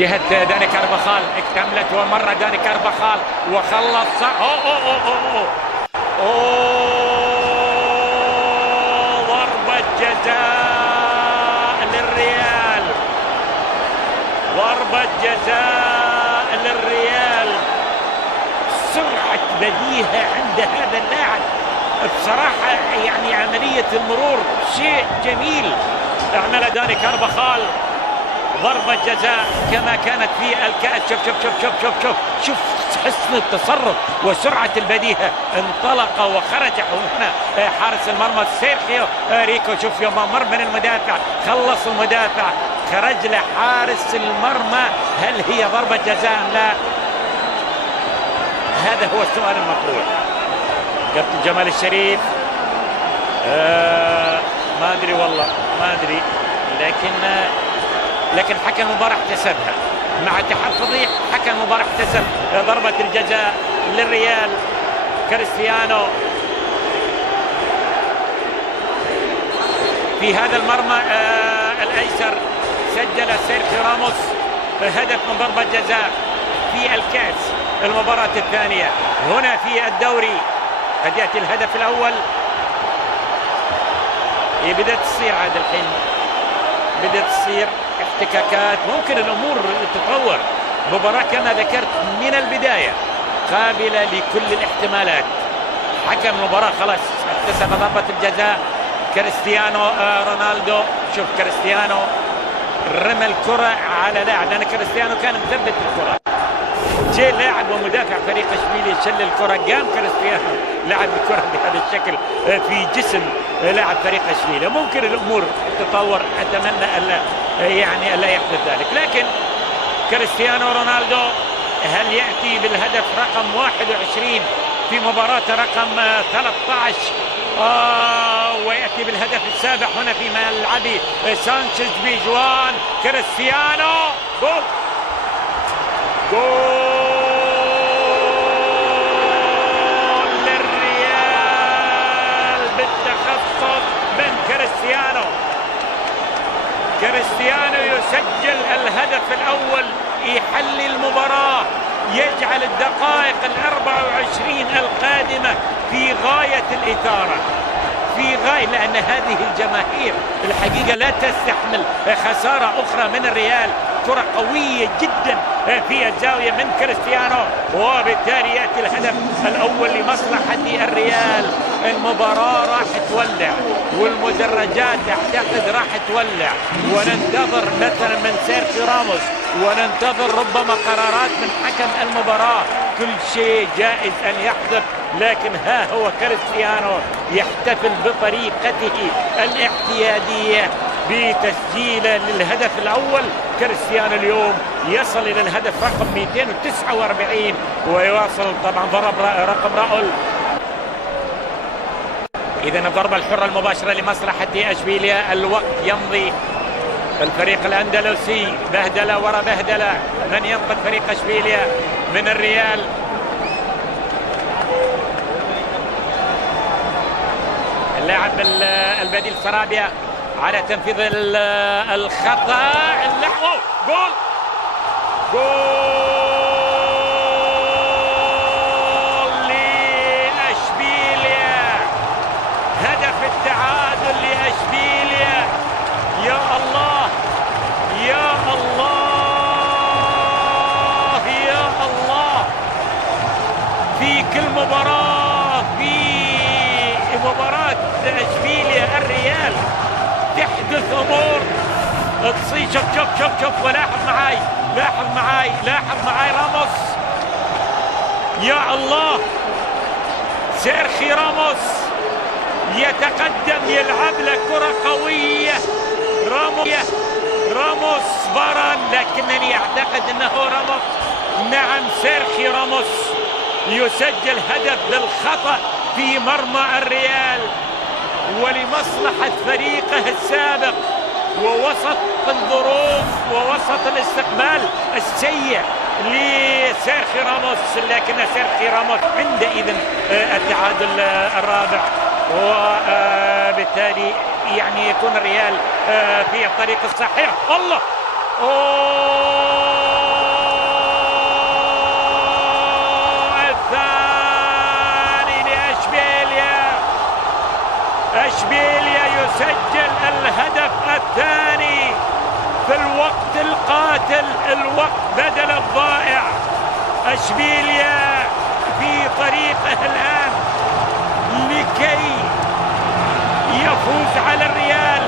جهة داني كارفاخال، اكتملت ومرة داني كارفاخال وخلص. ضربة جزاء للريال، ضربة جزاء للريال. سرعة بديهة عند هذا اللاعب بصراحة، يعني عملية المرور شيء جميل اعملها داني كارفاخال. ضربة جزاء كما كانت في الكأس. شوف شوف شوف شوف شوف شوف شوف حسن التصرف وسرعة البديهة، انطلق وخرج هنا حارس المرمى سيرخيو ريكو. شوف يوم مر من المدافع خلص المدافع، خرج له حارس المرمى. هل هي ضربة جزاء ام لا؟ هذا هو السؤال المطروح. كابتن جمال الشريف ما ادري والله، ما ادري، لكن حكم المباراة احتسبها مع تحفظي. حكم المباراة احتسب ضربة الجزاء للريال. كريستيانو في هذا المرمى الايسر سجل سيرخيو راموس هدف من ضربة جزاء في الكاس المباراة الثانية. هنا في الدوري قد يأتي الهدف الأول. بدأت تصير عاد الحين، بدأت تصير احتكاكات، ممكن الأمور تتطور. مباراة كما ذكرت من البداية قابلة لكل الاحتمالات. حكم المباراة خلاص احتسب ضربة الجزاء. كريستيانو رونالدو، شوف كريستيانو رمى الكرة على لاعب، لأن كريستيانو كان مثبت الكرة. جاء لاعب ومدافع فريق اشبيلية شل الكرة، قام كريستيانو لعب الكرة بهذا الشكل في جسم لاعب فريق اشبيلية. ممكن الأمور تتطور، أتمنى ألا يحدث ذلك. لكن كريستيانو رونالدو هل يأتي بالهدف رقم 21 في مباراة رقم 13 ويأتي بالهدف السابع هنا في ملعب سانشيز بيجوان. كريستيانو جول، جول للريال بالتخصص من كريستيانو. كريستيانو يسجل الهدف الأول، يحلي المباراة، يجعل الدقائق 24 القادمة في غاية الإثارة، في غاية، لأن هذه الجماهير الحقيقة لا تستحمل خسارة أخرى من الريال. كرة قوية جدا في الزاوية من كريستيانو، وبالتالي يأتي الهدف الأول لمصلحة الريال. المباراة راح تولع والمدرجات أعتقد راح تولع، وننتظر مثلا من سيرخيو راموس، وننتظر ربما قرارات من حكم المباراة. كل شيء جائز أن يحدث، لكن ها هو كريستيانو يحتفل بطريقته الاعتيادية بتسجيله للهدف الأول. كريستيانو اليوم يصل إلى الهدف رقم 249 ويواصل طبعا ضرب رقم راؤول. إذا الضربة الحرة المباشرة لمصلحة أشبيلية. الوقت يمضي، الفريق الأندلسي بهدلة ورا بهدلة. من ينقذ فريق أشبيلية من الريال؟ اللاعب البديل سرابيا على تنفيذ الخطأ. جول، جول لأشبيلية، هدف التعادل لأشبيلية. يا الله يا الله يا الله، في كل مباراة، في مباراة أشبيلية الريال تحدث أمور تصير. شوف شوف شوف شوف، ولاحظ معاي، لاحظ معاي راموس. يا الله، سيرخيو راموس يتقدم، يلعب له كرة قوية. راموس فاران، لكنني أعتقد أنه راموس. نعم، سيرخيو راموس يسجل هدف بالخطأ في مرمى الريال ولمصلحة فريقه السابق، ووسط الظروف ووسط الاستقبال السيء لسيرخيو راموس. لكن سيرخيو راموس عندئذ التعادل الرابع، وبالتالي يعني يكون الريال في الطريق الصحيح. الله، اشبيليا يسجل الهدف الثاني في الوقت القاتل، الوقت بدل الضائع. اشبيليا في طريقه الآن لكي يفوز على الريال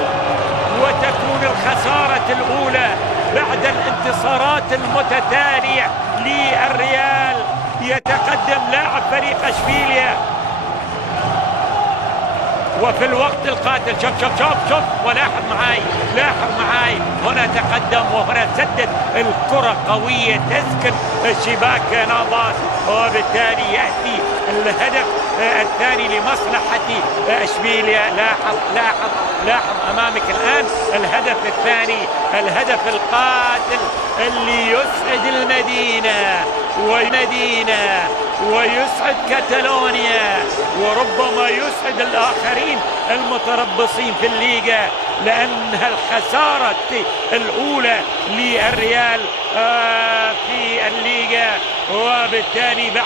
وتكون الخسارة الأولى بعد الانتصارات المتتالية للريال. يتقدم لاعب فريق اشبيليا وفي الوقت القاتل. شوف شوف شوف شوف ولاحظ معاي هنا تقدم وهنا سدد الكرة قوية تسكن شباك نافاس، وبالتالي يأتي الهدف الثاني لمصلحة اشبيليا. لاحظ امامك الان الهدف الثاني، الهدف القاتل اللي يسعد المدينة ويسعد كاتالونيا، وربما يسعد الآخرين المتربصين في الليغا، لأنها الخسارة الأولى للريال في الليغا، وبالتالي بعد